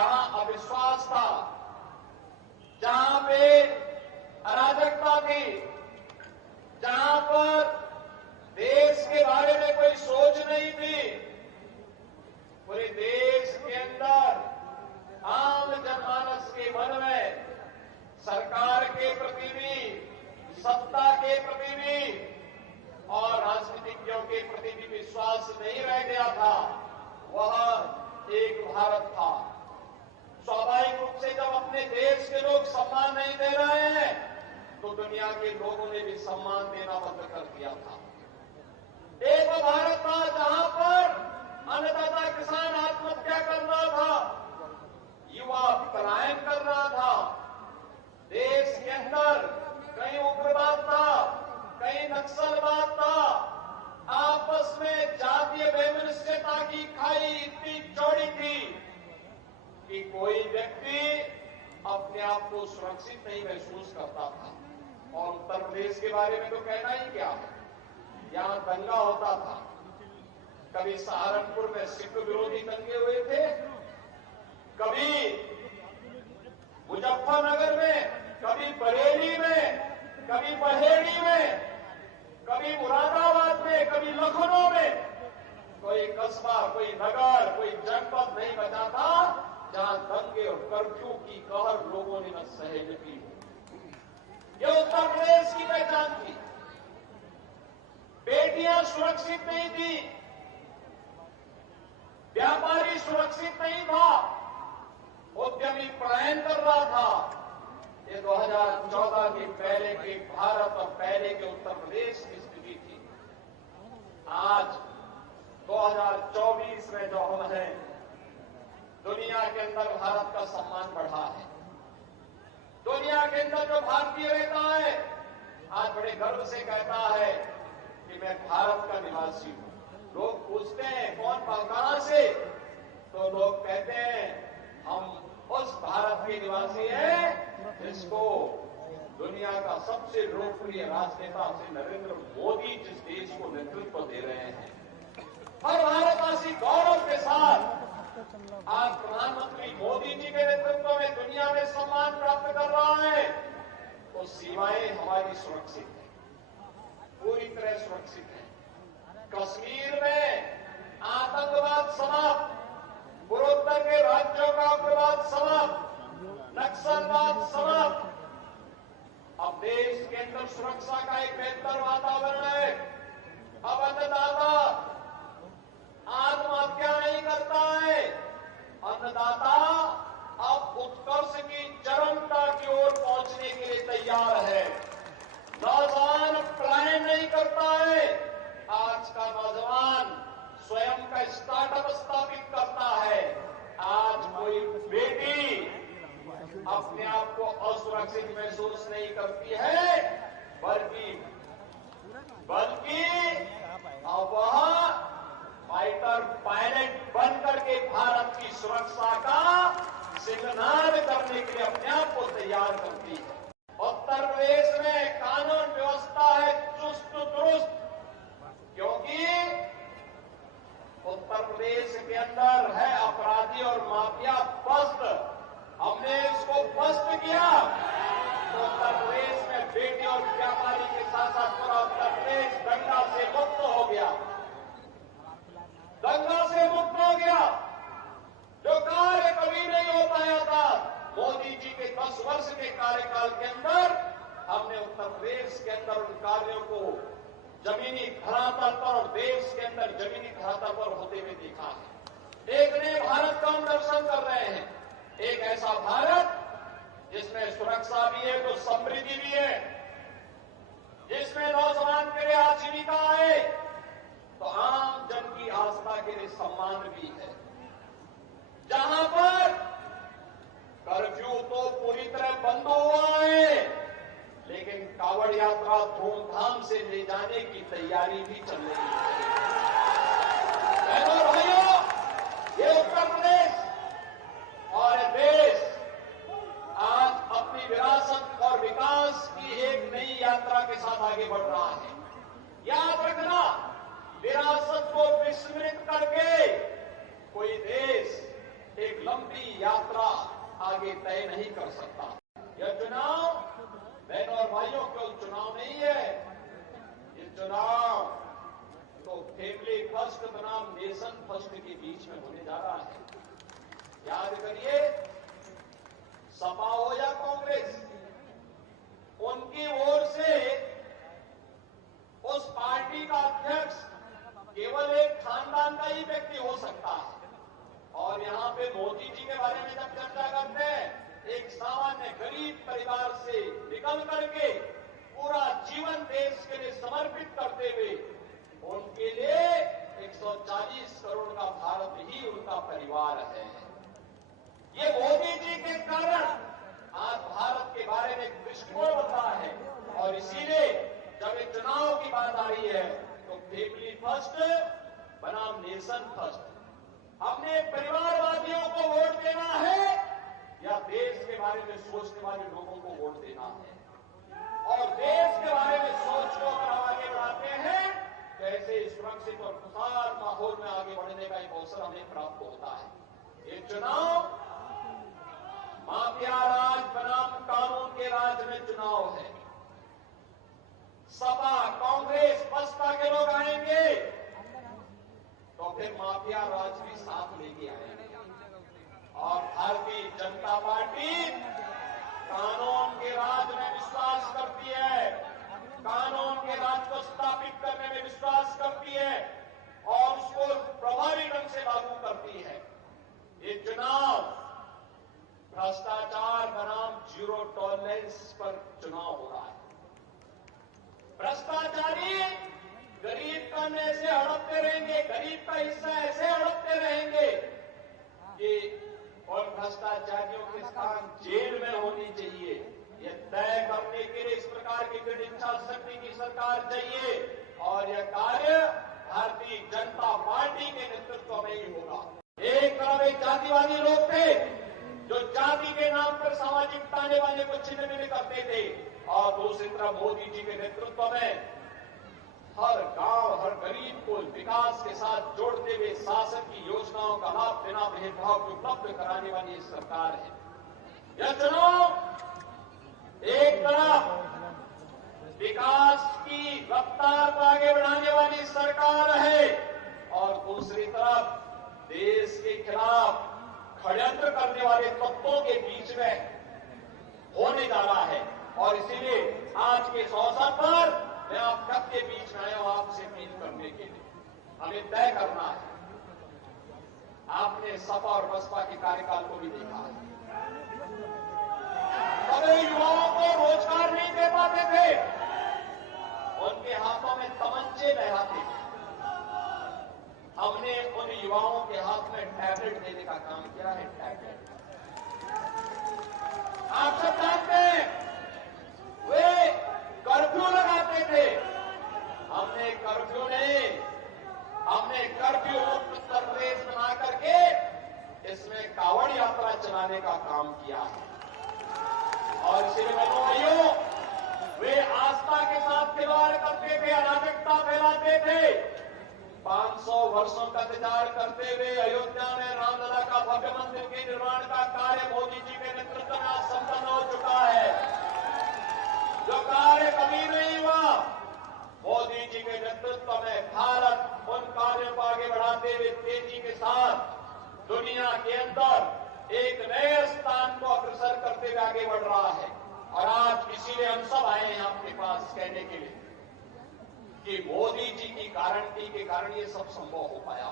जहां अविश्वास था, जहां पे अराजकता थी, जहां पर देश के बारे में कोई सोच नहीं थी, पूरे देश के अंदर आम जनमानस के मन में सरकार के प्रति भी, सत्ता के प्रति भी और राजनीतिज्ञों के प्रति भी विश्वास नहीं रह गया था। वह एक भारत था। स्वाभाविक रूप से जब अपने देश के लोग सम्मान नहीं दे रहे हैं तो दुनिया के लोगों ने भी सम्मान देना बंद कर दिया था। एक वो भारत था जहां पर अन्नदाता किसान आत्महत्या कर रहा था, युवा पलायन कर रहा था, देश के अंदर कहीं उग्रवाद था, कहीं नक्सलवाद था, आपस में जातीय वैमनस्यता की खाई इतनी चौड़ी थी कि कोई व्यक्ति अपने आप को सुरक्षित नहीं महसूस करता था। और उत्तर प्रदेश के बारे में तो कहना ही क्या है, यहां दंगा होता था। कभी सहारनपुर में सिख विरोधी दंगे हुए थे, कभी मुजफ्फरनगर में, कभी बरेली में, कभी बहेड़ी में, कभी मुरादाबाद में, कभी लखनऊ में। कोई कस्बा, कोई नगर, कोई जनपद नहीं बचा था जहां दंगे और कर्फ्यू की कहर लोगों ने न सहन की। ये उत्तर प्रदेश की पहचान थी। बेटियां सुरक्षित नहीं थी, व्यापारी सुरक्षित नहीं था, उद्यमी पलायन कर रहा था। ये 2014 के पहले के भारत और पहले के उत्तर प्रदेश की स्थिति थी। आज 2024 में जो हम हैं, दुनिया के अंदर भारत का सम्मान बढ़ा है। दुनिया के अंदर जो भारतीय रहता है आज बड़े गर्व से कहता है कि मैं भारत का निवासी हूं। लोग पूछते हैं कौन कहां से, तो लोग कहते हैं हम उस भारत के निवासी हैं जिसको दुनिया का सबसे लोकप्रिय राजनेता श्री नरेंद्र मोदी जिस देश को नेतृत्व दे रहे हैं। हर भारतवासी गौरव के साथ आज प्रधानमंत्री मोदी जी के नेतृत्व में दुनिया में सम्मान प्राप्त कर रहा है। तो सीमाएं हमारी सुरक्षित है, पूरी तरह सुरक्षित है। कश्मीर में आतंकवाद समाप्त, पूर्वोत्तर के राज्यों का उग्रवाद समाप्त, नक्सलवाद समाप्त। अब देश के अंदर सुरक्षा का एक बेहतर वातावरण है। अब अन्नदाता आत्महत्या नहीं करता है, अन्नदाता अब उत्कर्ष की चरमता की ओर पहुंचने के लिए तैयार है। नौजवान पलायन नहीं करता है। आज का नौजवान स्वयं का स्टार्टअप स्थापित करता है। आज कोई बेटी अपने आप को असुरक्षित महसूस नहीं करती है, बल्कि अब वह फाइटर पायलट बनकर के भारत की सुरक्षा का सिंगनाद करने के लिए अपने आप को तैयार करती है। उत्तर प्रदेश में कानून व्यवस्था है चुस्त दुरुस्त, क्योंकि उत्तर प्रदेश के अंदर है अपराधी और माफिया पस्त। हमने इसको पस्त किया तो उत्तर प्रदेश में बेटी और व्यापारी के साथ साथ पूरा उत्तर प्रदेश दंगा से मुक्त हो गया, दंगा से मुक्त हो गया। जो कार्य कभी नहीं हो पाया था, मोदी जी के 10 वर्ष के कार्यकाल के अंदर हमने उत्तर प्रदेश के अंदर उन कार्यों को जमीनी धरातल पर और देश के अंदर जमीनी धरातल पर होते हुए देखा है। एक नए भारत का हम दर्शन कर रहे हैं, एक ऐसा भारत जिसमें सुरक्षा भी है तो समृद्धि भी है, जिसमें नौजवान के लिए आजीविका है तो आम जन की आस्था के लिए सम्मान भी है, जहां पर कर्फ्यू तो पूरी तरह बंद हुआ है, लेकिन कावड़ यात्रा धूमधाम से ले जाने की तैयारी भी चल रही है। बहनों और भाइयों, ये उत्तर प्रदेश और देश आज अपनी विरासत और विकास की एक नई यात्रा के साथ आगे बढ़ रहा है। याद रखना, विरासत को विस्मृत करके कोई देश एक लंबी यात्रा आगे तय नहीं कर सकता। यह चुनाव बहनों और भाइयों केवल चुनाव नहीं है, ये चुनाव तो फैमिली फर्स्ट बनाम नेशन फर्स्ट के बीच में होने जा रहा है। याद करिए, सपा हो या कांग्रेस, उनकी ओर से उस पार्टी का अध्यक्ष केवल एक खानदान का ही व्यक्ति हो सकता है। और यहां पे मोदी जी के बारे में जब चर्चा करते हैं, एक सामान्य गरीब परिवार से निकल करके पूरा जीवन देश के लिए समर्पित करते हुए उनके लिए 140 करोड़ का भारत ही उनका परिवार है। ये मोदी जी के कारण आज भारत के बारे में एक दृष्टिकोण बदला है। और इसीलिए जब एक चुनाव की बात आ रही है तो फैमिली फर्स्ट बनाम नेशन फर्स्ट, हमने परिवारवादियों को वोट देना है या देश के बारे में सोचने वाले लोगों को वोट देना है। और देश के बारे में सोच को अगर हम आगे बढ़ाते हैं तो ऐसे सुरक्षित और खुशहाल माहौल में आगे बढ़ने का एक अवसर हमें प्राप्त होता है। ये चुनाव माफिया राज बनाम कानून के राज में चुनाव है। सपा, कांग्रेस, बसपा के लोग आएंगे तो फिर माफिया राज भी साथ लेके आएंगे। और भारतीय जनता पार्टी कानून के राज में विश्वास करती है, कानून के राज को स्थापित करने में विश्वास करती है और उसको प्रभावी ढंग से लागू करती है। ये चुनाव भ्रष्टाचार बनाम जीरो टॉलरेंस पर चुनाव हो रहा है। भ्रष्टाचारी गरीब का ऐसे हड़पते रहेंगे, गरीब का हिस्सा ऐसे हड़पते रहेंगे कि और भ्रष्टाचारियों के स्थान जेल में होनी चाहिए। यह तय करने के लिए इस प्रकार की दृढ़ इच्छा शक्ति की सरकार चाहिए और यह कार्य भारतीय जनता पार्टी के नेतृत्व में ही होगा। एक तरफ एक जातिवादी लोग थे जो जाति के नाम पर सामाजिक ताने बाने को छिन्न भिन्न करते थे और दूसरी तरफ मोदी जी के नेतृत्व में हर गांव, हर गरीब को विकास के साथ जोड़ते हुए शासन की योजनाओं का लाभ बिना भेदभाव को उपलब्ध कराने वाली ये सरकार है। यह चुनाव एक तरफ विकास की रफ्तार को आगे बढ़ाने वाली सरकार है और दूसरी तरफ देश के खिलाफ षड्यंत्र करने वाले तत्वों के बीच में होने जा रहा है। और इसीलिए आज के इस अवसर पर मैं आप सबके बीच में आया हूं आपसे अपील करने के लिए। हमें तय करना है। आपने सपा और बसपा के कार्यकाल को भी देखा है, कभी युवाओं को रोजगार नहीं दे पाते थे, उनके हाथों में तमंचे लहराते थे। हमने उन युवाओं के हाथ में टैबलेट देने का काम किया है। टैबलेट आप सब जानते हैं, वे कर्फ्यू लगाते थे। हमने कर्फ्यू नहीं, हमने कर्फ्यू मुक्त उत्तर प्रदेश बना करके इसमें कावड़ यात्रा चलाने का काम किया है। और इसीलिए बहनों भाइयों, वे आस्था के साथ खिलवाड़ करते थे, अराजकता फैलाते थे। 500 वर्षों का इंतजार करते हुए अयोध्या में रामलला का भव्य मंदिर के निर्माण का कार्य मोदी जी के नेतृत्व में आज संपन्न हो चुका है। जो कार्य कभी नहीं हुआ, मोदी जी के नेतृत्व में भारत उन कार्यों को आगे बढ़ाते हुए तेजी के साथ दुनिया के अंदर एक नए स्थान को अग्रसर करते हुए आगे बढ़ रहा है। और आज इसीलिए हम सब आए हैं आपके पास कहने के लिए कि मोदी जी की गारंटी के कारण ये सब संभव हो पाया।